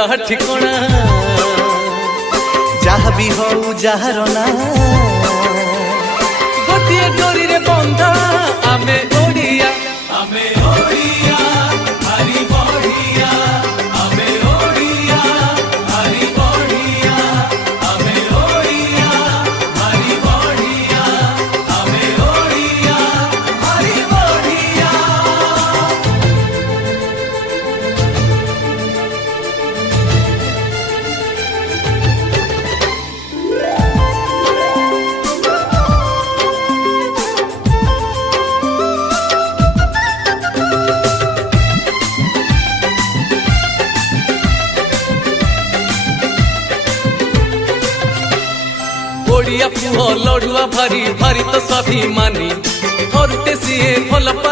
जहा ठिकणा जहा भी हो जहार ना गोटे डोरी रे बंधा आमे ओडिया भारी बढ़िया आमे ओडिया भारी बढ़िया आमे ओडिया भारी बढ़िया आमे ओडिया भारी बढ़िया। ओडिया पुओ लड़ुआ भारी भारी तो स्वाभिमानी थरुटे सीए भल